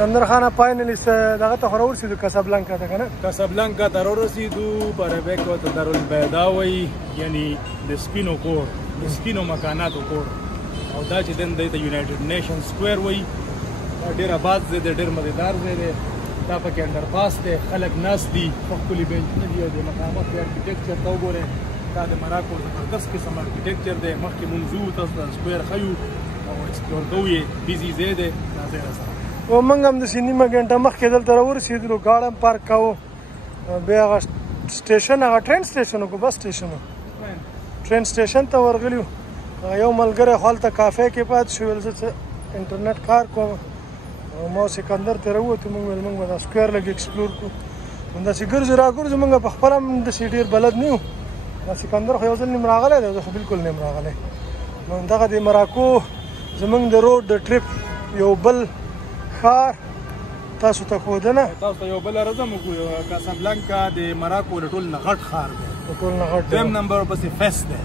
سکندر خان فاینلی دغه ته خو راورسېدو کاسابلانکا ته که نه کاسابلانکا ته راورسېدو په عربیک ورته دارالبیضا وایي یعنې د سپینو کور د سپینو مکاناتو کور او دا چې دن دی د یونایټډ نیشن سکویر وایي دا ډېر آباد ځای دی ډېر مزېدار ځای دی دا پکې انډرپاس دی خلک ناست دي ښه ښکلي بینچونه دي او د مخامخ د ارکیټیکچر ته وګورئ دا د مراکو زبردست قسم ارکیټیکچر دی مخکې مونږ ځو تاسو ته سکویر ښیو او ایکسپلور کوو یې بیزي ځای دی دا ځای راسره او موږ هم داسې نیمه ګنټه مخکې دلته راورسېدلو ګاډی هم پارک کوو بیا هغه سټیشن هغه ټرین سټیشن و که بس سټیشن و ټرین سټیشن ته ورغلي وو یو ملګری خو هلته کافی کې پاتې شو ویل زه څه انټرنیټ کار کوم ما سکندر ته راووتو موږ ویل موږ به دا سکویر لږ ایکسپلور کړو همداسې ګرځو راګرځو موږ په خپله هم داسې ډېر بلد نه یو دا سکندر خو یو ځل نیم راغلی دی زه خو بلکل نیم راغلی نو دغه د مراکو زموږ د روډ د ټریپ یو بل ښار تاسو ته ښودنه تاسو ته یو بله رزم وکړو کاسابلانکا د مراکو د ټول نه غټ ښار دی د ټول نه غټ درېم نمبر ورپسې فیس دی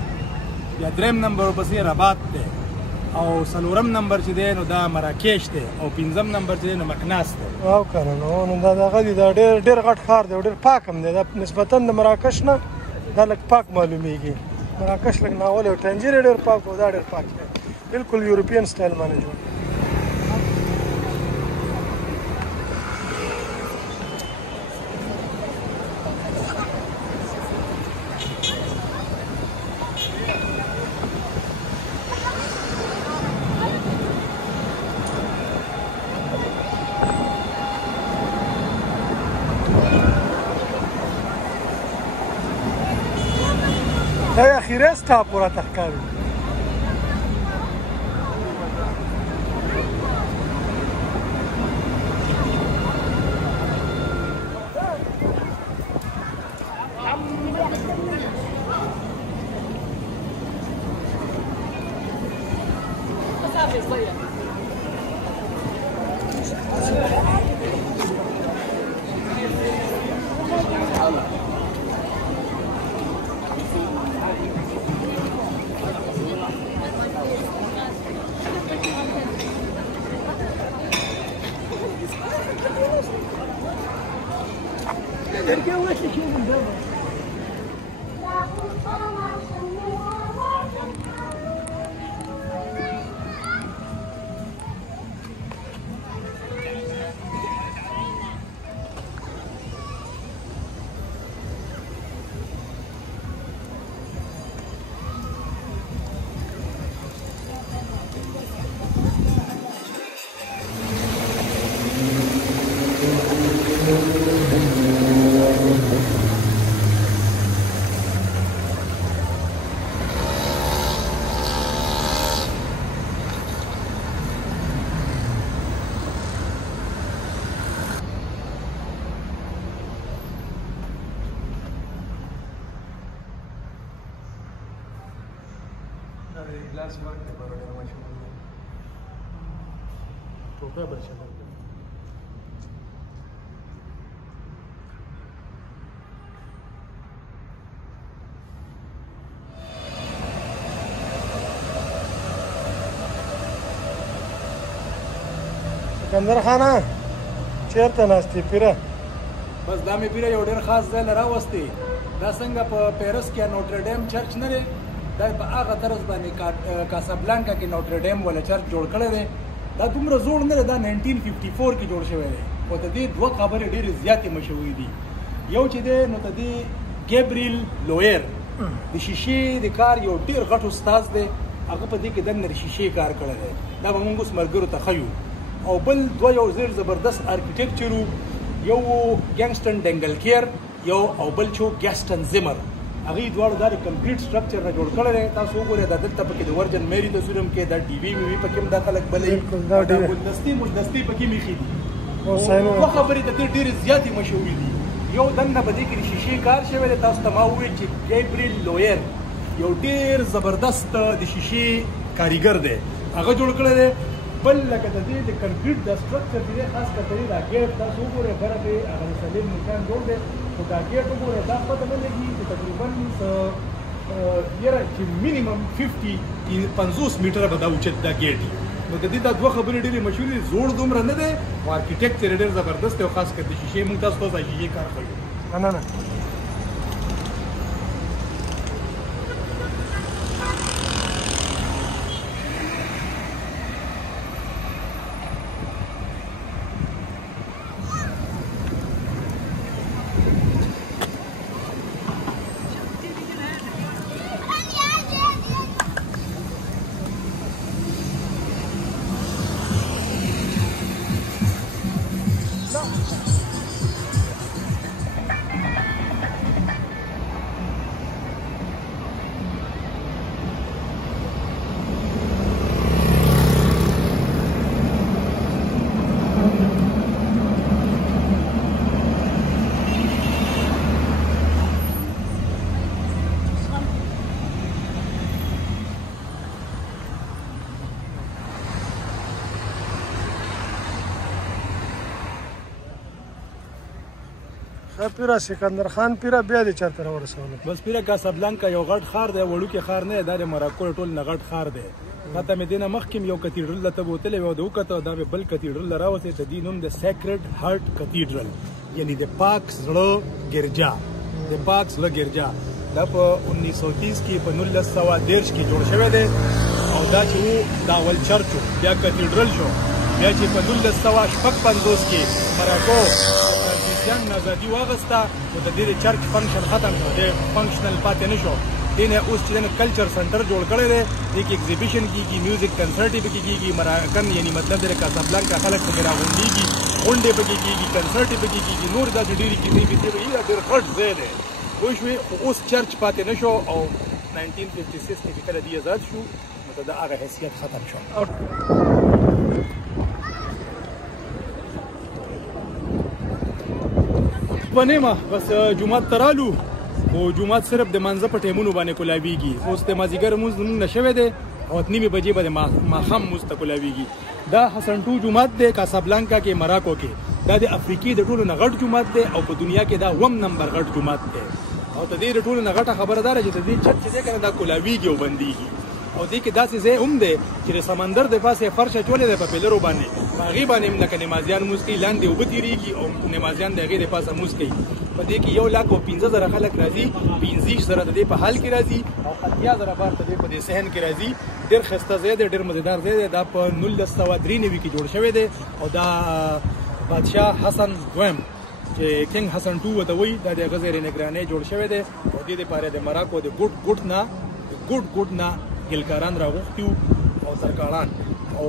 یا درېم نمبر ورپسې رباط دی او څلورم نمبر چې دی نو دا مراکش دی او پنځم نمبر چې دی نو مکناس دی او که نه نو دا دغه دی دا ډېر غټ ښار دی او ډېر پاک هم دی دا نسبتا د مراکش نه دا لږ پاک معلومیږي مراکش لږ ناول او ټنجیر ډېر پاک او دا ډېر پاک دی بلکل یورپین سټایل باندې جوړ دا اخیری سټاپ ورته ښکاري glass work the baroda mashhur topa bachana سکندر خانه چیرته ناستې پیره بس دا مې پیره یو ډېر خاص ځای له راوستې دا څنګه په پیرس کې نوټرډیم چرچ نه دی دا په هغه طرز باندې کاسابلانکا کې نوټرډیم ولا چرچ جوړ کړی دی دا دومره زوړ نه دی دا 1954 کې جوړ شوی دی خو د دې دوه خبرې ډېرې زیاتې مشهورې دي یو چې دی نو د دې ګیبریل لویر د شیشې د کار یو ډېر غټ استاد دی هغه په دې کې دننه د شیشې کار کړی دی دا به موږ اوس ملګرو ته ښیو او بل دوه یو ډېر زبردست ارکیټیکچر یو ګینګسټن ډنګلکیر یو او بل چو ګیسټن زمر هغه دواړو دا کمپلیټ سټرکچر نه جوړ کړی دی تاسو وګورئ دا دلته پکې د ورجن میری تصویر هم کې دا ټي وي مې پکې هم دا خلک بلې دا ګلدستې پکې میخي دي او خبرې د دې ډېرې زیاتې مشهورې دي یو دننه په دې کې د شیشې کار شوی دی تاسو ته ما وویل چې ګیبریل لویر یو ډېر زبردست د شیشې کاریګر دی هغه جوړ کړی دی بل لکه د دې د کنکریټ د سټرکچر دی خاص کر دا ګیټ تاسو وګورئ بره کې هغه سلیم نشان جوړ دی خو دا ګیټ وګورئ دا پته نه لګي چې تقریبا یره چې مینیمم 50 میټره به دا اوچت دا ګیټ نو د دې دا دوه خبرې ډېرې مشهورې دي زوړ دومره نه دی او ارکیټیکچر ډېر زبردست دی او خاص کر د شیشې موږ تاسو ته د شیشې کار ښیو مننه پیرا سکندر خان پیرا بیا دې چرته راورسولو بس پیرا کاسابلانکا یو غټ ښار دی وړوکی ښار نه دی دا د مراکو ټول نه غټ ښار دی ماته مې دې نه مخکې یو کتیډرل ته بوتلی وو د وکته دا مې بل کتیډرل راوستی د دې نوم د سیکرډ هارټ کتیډرل یعنی د پاک زړه ګرجا د پاک زړه ګرجا دا په 1930 کې په 1913 کې جوړ شوی دی او دا چې وو دا اول چرچ بیا کتیډرل شو بیا چې په 1955 کې مراکو جان آزادي واغسته او د دې چرچ فنکشن ختم شو د فنکشنل پاتې نه شو دې نه اوس چې د کلچر سنټر جوړ کړی دی د کې ایگزیبیشن کیږي میوزیک کنسرت پکې کیږي مراکن یعنی مطلب د کاسابلانکا خلک پکې راغونډيږي غونډې پکې کیږي کنسرت پکې کیږي نور د ډېری کیږي چې ډېر غټ ځای دی خو شوي اوس چرچ پاتې نه شو او 1956 کې کله دی آزاد شو نو د هغه حیثیت ختم شو بنه ما بس جمعه ترالو او جمعه صرف د منځ په ټیمونو باندې کولاویږي اوس د مازیګر موږ نن نشوي دي او 8:30 بجې باندې ما خام مستقلاویږي دا حسن ټو جمعه د کاسابلانکا کې مراکو کې دا د افریقي د ټولو نغټ جمعه ده او په دنیا کې دا وم نمبر غټ جمعه ده او ته دې ټولو نغټه خبردار چې دې چت چې کنه دا کولاویږي او بنديږي او دې کې داسې ځای هم دی چې د سمندر د پاسه فرشه چولې ده په پلرو باندې هغه باندې هم لکه نمازیان موسکی لاندې وبتیریږي او نمازیان د غیر پاسه موسکی په دې کې 1,15,000 خلک راځي 15,000 د دې په حال کې راځي او 70,000 بار ته په دې صحن کې راځي ډېر خسته ځای دی ډېر مزیدار ځای دی دا په 1993 کې جوړ شوی دی او دا بادشاه حسن دویم چې کینګ حسن ټو وته وی دا د غزیر نگرانی جوړ شوی دی او دې لپاره د مراکو د ګډ نه ګلکاران راغوښتي او ترکاړان او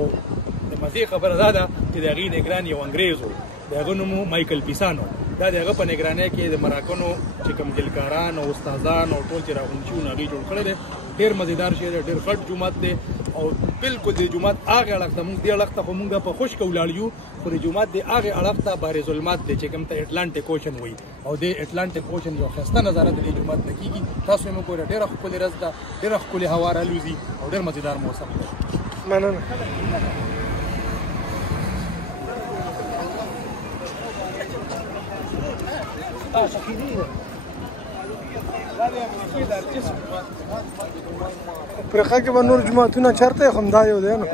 د مزه خبره ده چې د غي نگران یو انګريز و دغه نوم مایکل پیسانو دا دغه په نگرانی کې د مراکونو چې کوم ګلکاران او استادان او ټول چې راغونډي نو غي جوړ کړل دي ډېر مزیدار شی دی ډېر غټ جمعه دی او بالکل د جمعه هغه اړخ ته موږ دی اړخ ته موږ په خوش کولاړیو خو د جمعه د هغه اړخ ته بار ظلمات دی چې کوم ته اټلانټیک اوشن وي او د اټلانټیک اوشن یو خسته نظاره د جمعه نه کیږي تاسو موږ ګوره ډېر خپل رز ده ډېر خپل هوا را لوزي او ډېر مزیدار موسم دی مننه پرخه کې به نور جماعتونه چرته همدا یو دی نو